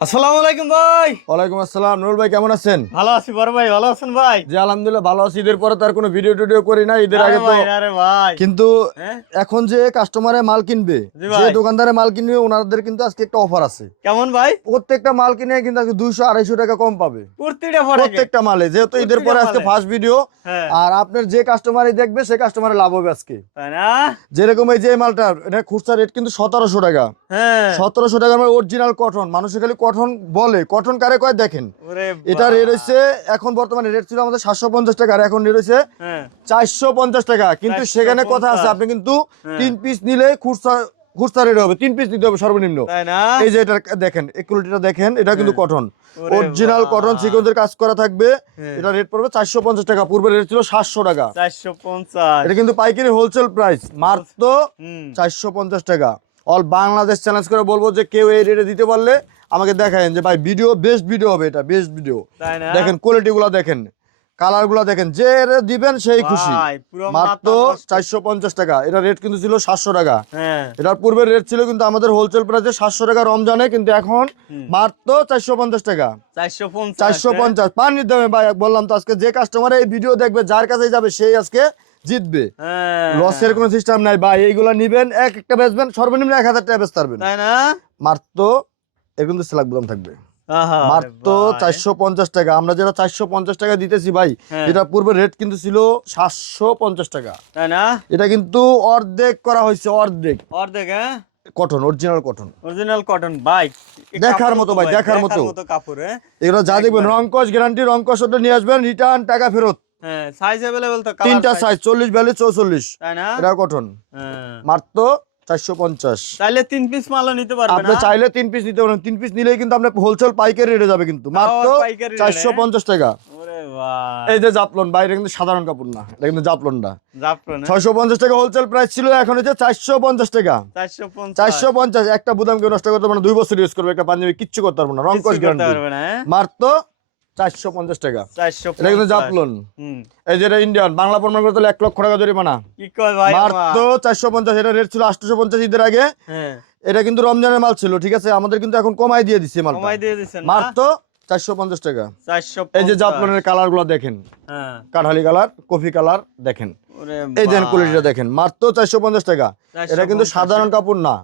আসসালামু আলাইকুম ভাই। ওয়ালাইকুম আসসালাম। নুরুল ভাই কেমন আছেন? ভালো আছি বড় ভাই, ভালো আছেন ভাই? জি আলহামদুলিল্লাহ ভালো আছি। ঈদের পরে তার কোনো ভিডিও টিডিও করি না, ঈদের আগে তো। আরে ভাই কিন্তু হ্যাঁ এখন যে কাস্টমারে মাল কিনবে, জি যে ভাই, দোকানদারে মাল কিনবে, ওনাদের কিন্তু আজকে একটা অফার আছে। কেমন ভাই? প্রত্যেকটা মাল কিনে কিন্তু আজকে 200-250 টাকা কম পাবে কুর্তিটা পরে প্রত্যেকটা মালে, যেহেতু ঈদের পরে আজকে ফার্স্ট ভিডিও। হ্যাঁ আর আপনার যে কাস্টমারই দেখবে সে কাস্টমারে লাভ হবে আজকে। তাই না? যেরকম এই যে মালটা, এটা খুচরা রেট কিন্তু 1700 টাকা। হ্যাঁ 1700 টাকা মানে অরিজিনাল কটন। মানুষে খালি কটন বলে, কটন কারে কয় দেখেন। ওরে এটা রেট হচ্ছে, এখন বর্তমানে রেট ছিল আমাদের 750 টাকা, আর এখন রেট হচ্ছে হ্যাঁ 450 টাকা। কিন্তু 450 সেখানে কথা আছে, আপনি কিন্তু হ্যাঁ। 3 পিস নিলে খুচরা রেট হবে, 3 পিস নিতে হবে সর্বনিম্ন। তাই না? এই যে এটা দেখেন, এই কোয়ালিটিটা দেখেন, এটা কিন্তু কটন, ওরে অরিজিনাল কটন বাহ। সিকোয়েন্সের কাজ করা থাকবে। হ্যাঁ। এটা রেট পড়বে 450 টাকা, পূর্বে রেট ছিল 700 টাকা। 450 এটা কিন্তু পাইকারি হোলসেল প্রাইস মাত্র হুম 450 টাকা। অল বাংলাদেশ চ্যালেঞ্জ করে বলবো যে কেউ এই রেটে দিতে পারলে আমাকে দেখায়েন যে ভাই ভিডিও বেস্ট ভিডিও হবে, এটা বেস্ট ভিডিও। তাই না? দেখেন কোয়ালিটি গুলা দেখেন, কালার গুলা দেখেন, যে দিবেন সেই খুশি। ভাই, পুরো মাত্র মাথা নষ্ট। 450 টাকা। এটা রেট কিন্তু ছিল 700 টাকা। হ্যাঁ এটার পূর্বের রেট ছিল কিন্তু আমাদের হোলসেল প্রাইসে 700 টাকা রমজানে, কিন্তু এখন মাত্র 450 টাকা। 450 450 পানির দামে ভাই, বললাম তো আজকে যে কাস্টমার এই ভিডিও দেখবে, যার কাছে যাবে সেই আজকে জিতবে। হ্যাঁ লসের কোনো সিস্টেম নাই ভাই। এইগুলা নিবেন, একটা বেচবেন, সর্বনিম্ন 1000 টাকা বেচতে পারবেন। তাই না? মাত্র এর কিন্তু সেলাক দাম থাকবে আহা মাত্র 450 টাকা। আমরা যেটা 450 টাকা দিতেছি ভাই, হ্যাঁ। এটা পূর্বে রেট কিন্তু ছিল 750 টাকা। তাই না? এটা কিন্তু অর্ধেক করা হয়েছে, অর্ধেক। অর্ধেক হ্যাঁ cotton, original cotton, original cotton ভাই, দেখার মতো ভাই, দেখার মতো কাপড়। হ্যাঁ এগুলো যা দেখবেন, রংকশ গ্যারান্টি, রংকশ ওটা নিয়ে আসবেন, রিটার্ন টাকা ফেরত। হ্যাঁ সাইজ अवेलेबल তো তিনটা সাইজ 40, 42, 44। তাই না? এটা কটন, হ্যাঁ মাত্র 450। তাইলে 3 পিস মালও নিতে পারবে আপনি না? চাইলে 3 পিস নিতে পারেন, 3 পিস নিলেই কিন্তু আপনি হোলসেল পাইকারি রেটে যাবে, কিন্তু মাত্র আবার পাইকারি রেটে? 450 টাকা। ওরে ভাই, এই যে জাফলন, বাইরে কিন্তু সাধারণ কাপড় না, এটা কিন্তু জাফলনটা। জাফরান 650 টাকা হোলসেল প্রাইস ছিল, এখন হচ্ছে 450 টাকা। 450 450, একটা বুদাম কেউ নষ্ট করতে পারবে না, 2 বছর ইউজ করবে, একটা পাঞ্জাবি কিচ্ছু করতে পারবে না, রংকশ কিছু করতে গ্যারান্টি। পারবে না। হ্যাঁ মাত্র 450 টাকা। 450 এটা কিন্তু জাফলন। হুম এই যে এটা ইন্ডিয়ান, বাংলা প্রমাণ করতে হলে 1 লক্ষ টাকা জরিমানা। কি কয় ভাই মাত্র আমার? 450। এটা রেট ছিল 850 ঈদের আগে। হ্যাঁ এটা কিন্তু রমজানের মাল ছিল, ঠিক আছে, আমাদের কিন্তু এখন কমাই দিয়ে দিচ্ছে মালটা। কমাই দিয়ে দিছেন না? মাত্র 450 টাকা। 450 এই যে জাফলনের কালার গুলো দেখেন, হ্যাঁ কাঠালি কালার, কফি কালার দেখেন, ওরে এই দেখেন ভাই। কোয়ালিটিটা দেখেন, মাত্র 450 টাকা। এটা কিন্তু 450 সাধারণ কাপড় না,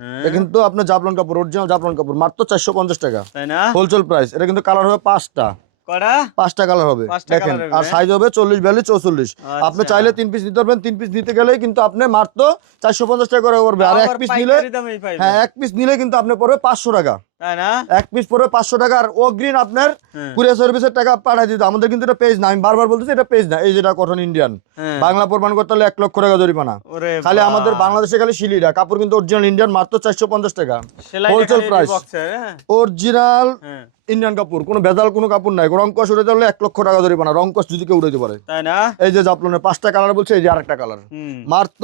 হ্যাঁ এটা কিন্তু আপনার জাফলন কাপড়, অরিজিনাল জাফলন কাপড়, মাত্র 450 টাকা তাই না? Wholesale price. এটা কিন্তু কালার হবে 5টা, কয়টা? 5টা কালার হবে 5টা দেখেন, কালার হবে, আর সাইজ হবে 40, 42, 44। আপনি আচ্ছা। চাইলে 3 পিস নিতে পারবেন, 3 পিস নিতে গেলেই কিন্তু আপনি মাত্র 450 টাকা করে পড়বে। আর এক আবার পিস নিলে, পাইকারি দামেই পাইবেন। হ্যাঁ এক পিস নিলে কিন্তু আপনি পড়বে 500 টাকা। তাই না? এক পিস পড়বে 500 টাকা। আর অগ্রিম আপনার হ্যাঁ। কুরিয়ার সার্ভিসের টাকা পাঠিয়ে দিতে। আমাদের কিন্তু এটা পেজ না, আমি বারবার বলতেছি এটা পেজ না। এই যেটা কটন ইন্ডিয়ান, হ্যাঁ। বাংলা প্রমাণ করতে হলে 1 লক্ষ টাকা জরিমানা। ওরে খালি বাহ। আমাদের বাংলাদেশে খালি শিলিটা কাপড় কিন্তু অরিজিনাল ইন্ডিয়ান, মাত্র 450 টাকা সেলাইটা হোলসেল খালি প্রাইস। বক্সে, হ্যাঁ অরিজিনাল হ্যাঁ ইন্ডিয়ান কাপড়, কোনো ভেজাল কোনো কাপড় নাই। রংকশ উড়ে দিলে 1 লক্ষ টাকা জরিমানা, রংকশ যদি কেউ উড়াইতে পারে। তাই না? এই যে জাফলনের 5টা কালার বলছে, এই যে আরেকটা কালার, হুম মাত্র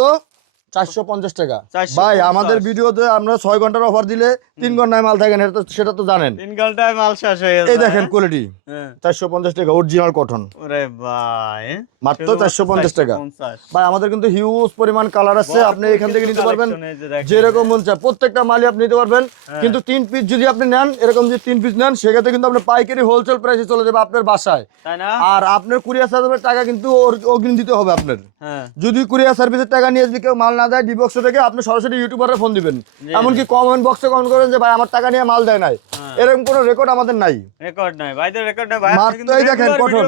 450 টাকা। 450 ভাই আমাদের ভিডিওতে আমরা 6 ঘন্টার অফার দিলে 3 ঘন্টায় মাল থাকে না, সেটা তো জানেন। 3 ঘন্টায় মাল শেষ হয়ে যায়। এই দেখেন কোয়ালিটি, হ্যাঁ 450 টাকা অরিজিনাল কটন, ওরে ভাই, মাত্র শুধুমাত্র 450 টাকা। 450 ভাই আমাদের কিন্তু হিউজ পরিমাণ কালার আছে, আপনি ভরপুর এখান থেকে কিছু নিতে পারবেন collection এই যে দেখেন। যেরকম মন চায়, প্রত্যেকটা মালই আপনি নিতে পারবেন। কিন্তু 3 পিস যদি আপনি নেন, এরকম যদি 3 পিস নেন, সেক্ষেত্রে কিন্তু আপনার পাইকারি হোলসেল প্রাইসে চলে যাবে আপনার বাসায়। তাই না? আর আপনার কুরিয়ার সার্ভিসের টাকা কিন্তু অগ্রিম দিতে হবে আপনার। হ্যাঁ যদি কুরিয়ার সার্ভিসের টাকা নিয়ে যদি কেউ মাল না দেয়, ডিবক্স থেকে আপনি সরাসরি ইউটিউবারে ফোন দিবেন। এমনকি কমেন্ট বক্সে কমেন্ট করেন যে ভাই আমার টাকা নিয়ে মাল দেয় নাই, এরকম কোনো রেকর্ড আমাদের নাই। রেকর্ড নাই ভাইদের, রেকর্ড নাই ভাই। মাত্র এই দেখেন কটন,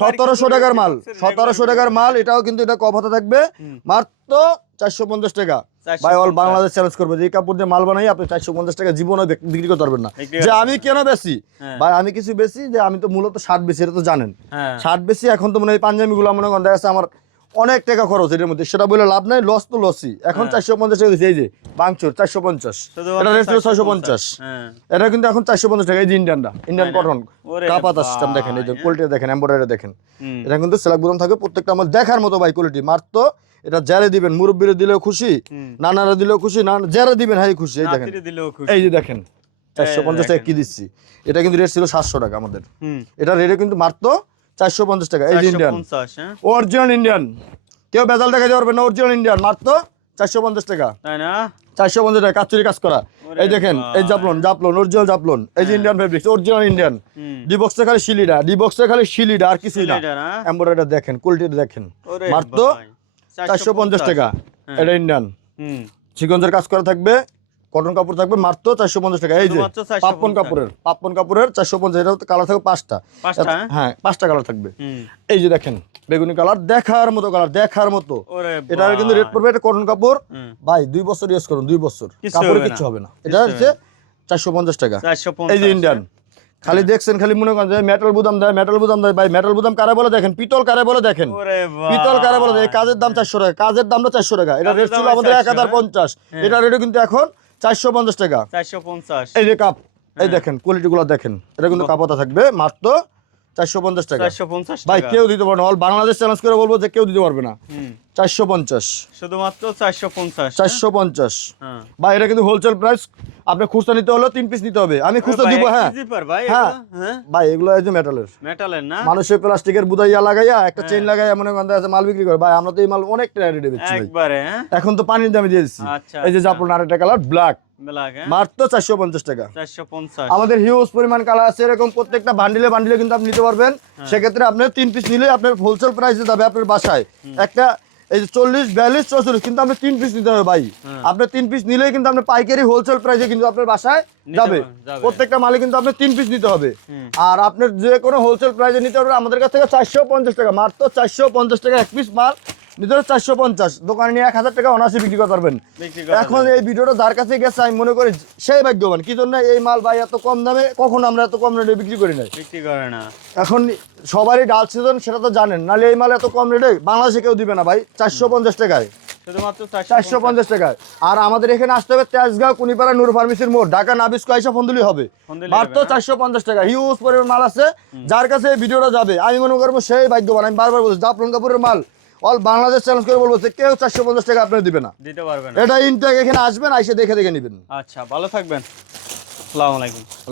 1700 টাকার মাল, 1700 টাকার মাল। এটাও কিন্তু এটা কভাতা থাকবে, মাত্র 450 টাকা। ভাই অল বাংলাদেশ চ্যালেঞ্জ করবে যে এই কাপড় দিয়ে মাল বানাই আপনি 450 টাকা জীবনে বিক্রি করতে পারবেন না। যে আমি কেন বেশি ভাই, আমি কিছু বেশি যে আমি তো মূলত শার্ট বেশি, এটা তো জানেন। হ্যাঁ শার্ট বেশি, এখন তো মনে হয় পাঞ্জাবি গুলো মনে করেন দেখা যাচ্ছে আমার অনেক টাকা খরচ এটার মধ্যে, সেটা বলে লাভ নাই, লস তো লসই। এখন 450 টাকা দিচ্ছে, এই যে বাংচুর 450, এটা রেট ছিল 650। হ্যাঁ এটা কিন্তু এখন 450 টাকা। এই যে ইন্ডিয়ানটা, ইন্ডিয়ান কটন ওরে কাপাতা ভাই। সিস্টেম দেখেন, এই যে কোয়ালিটি দেখেন, এমব্রয়ডারি দেখেন। হুম। এটা কিন্তু সেলাক বুতাম থাকে প্রত্যেকটা আমার দেখার মতো ভাই কোয়ালিটি। মাত্র এটা যারা দিবেন, মুরব্বিরে দিলেও খুশি, নানারা দিলেও খুশি, না যারা দিবেন হাই খুশি। এই দেখেন, নাতিরে দিলেও খুশি। এই যে দেখেন 450 টাকা কি দিচ্ছি। এটা কিন্তু রেট ছিল 700 টাকা আমাদের, হুম এটা রেটে কিন্তু মাত্র 450 টাকা। এই যে ইন্ডিয়ান, 450 হ্যাঁ অরিজিনাল ইন্ডিয়ান, কেউ বেজাল দেখাতে পারবে না, অরিজিনাল ইন্ডিয়ান, মাত্র 450 টাকা। তাই না? 450 টাকা কাচুরি কাজ করা। এই দেখেন এই জাপলন অরিজিনাল জাপলন, এই যে Indian fabrics original Indian. D বক্সে খালি শিলিডা আর কিছুই না। এমব্রয়ডারিটা দেখেন, কোয়ালিটিটা দেখেন, মাত্র 450 টাকা। এটা ইন্ডিয়ান সিকোয়েন্সের কাজ করা থাকবে, কটন কাপড় থাকবে, মাত্র 450 টাকা। এই যে পাপ্পন কাপড়ের 450। এটা কালার থাকবে 5টা। হ্যাঁ 5টা কালার থাকবে। এই যে দেখেন বেগুনি কালার, দেখার মতো কালার, দেখার মতো। এটা কিন্তু রেট পড়বে, এটা কটন কাপড় ভাই, 2 বছর ইউজ করুন, 2 বছর কাপড়ে কিছু হবে না। এটা হচ্ছে 450 টাকা। এই যে ইন্ডিয়ান, খালি দেখছেন, খালি মনে করেন যে মেটাল বুদাম দেয় ভাই। মেটাল বুদাম কারে বলে দেখেন, পিতল কারে বলে দেখেন, পিতল কারে বলে। এই কাজের দাম 400 টাকা, কাজের দামটা 400 টাকা। এটা রেট ছিল আমাদের 1050, এটা রেট কিন্তু এখন 450 টাকা। 450। এই যে কাপ, এই দেখেন কোয়ালিটি গুলো দেখেন, এটা কিন্তু কাপড়টা থাকবে মাত্র 450 টাকা। 450 ভাই কেউ দিতে পারবে না, অল বাংলাদেশ চ্যালেঞ্জ করে বলবো যে কেউ দিতে পারবে না। 450, শুধুমাত্র 450। 450 ভাই। এটা কিন্তু হোলসেল প্রাইস, আপনি খুচরা নিতে হলে 3 পিস নিতে হবে, আমি খুচরা দিব। হ্যাঁ ভাই, এগুলো এই যে মেটালের না, মানুষের প্লাস্টিকের বুদাইয়া লাগাইয়া একটা চেইন লাগাইয়া মনে করেন আছে মাল বিক্রি করে। ভাই আমরা তো এই মাল অনেক টাকা রেটে বেচছি একবারে। এখন তো পানির দামে দিয়ে দিচ্ছি। এই যে জাপলন আরেকটা কালার ব্ল্যাক, মাত্র 450 টাকা। 450। আমাদের হিউজ পরিমাণ কালার আছে, এরকম প্রত্যেকটা বান্ডিলে কিন্তু আপনি নিতে পারবেন। সেক্ষেত্রে আপনার 3 পিস নিলে আপনার হোলসেল প্রাইসে যাবে আপনার বাসায়। একটা এই যে 40, 42, 44, কিন্তু আপনি 3 পিস নিতে হবে ভাই। আপনি 3 পিস নিলেই কিন্তু আপনার পাইকারি হোলসেল প্রাইসে কিন্তু আপনার বাসায় যাবে। প্রত্যেকটা মালে কিন্তু আপনার 3 পিস নিতে হবে। আর আপনার যে কোনো হোলসেল প্রাইসে নিতে হবে আমাদের কাছ থেকে 450 টাকা, মাত্র 450 টাকা এক পিস মাল নিতে হবে। 450, দোকানে নিয়ে 1000 টাকা অনায়াসে বিক্রি করতে পারবেন। এখন এই ভিডিওটা যার কাছে গেছে আমি মনে করি সেই ভাগ্যবান। কি জন্য এই মাল ভাই এত কম দামে কখনো আমরা এত কম রেটে বিক্রি করি না। এখন সবারই ডাল সিজন, সেটা তো জানেন, নাহলে এই মাল এত কম রেটে বাংলাদেশে কেউ দিবে না ভাই। 450 টাকায়, শুধুমাত্র 450 টাকায়। আর আমাদের এখানে আসতে হবে তেজগাঁও, কুনিপাড়া, নূর ফার্মেসির মোড়, ঢাকা নাবিস্কো আইসা ফন্দুলি হবে। মাত্র 450 টাকা, হিউজ পরিমাণ মাল আছে। যার কাছে এই ভিডিওটা যাবে আমি মনে করবো সেই ভাগ্যবান। আমি বারবার বলছি জাফলং কাপুরের মাল অল বাংলাদেশ চ্যালেঞ্জ করে বলবো যে কেউ 450 টাকা আপনারা দিবে না, দিতে পারবে না। এটা ইনটেক, এখানে আসবেন, আইসে দেখে নেবেন। আচ্ছা, ভালো থাকবেন। আসসালামু আলাইকুম।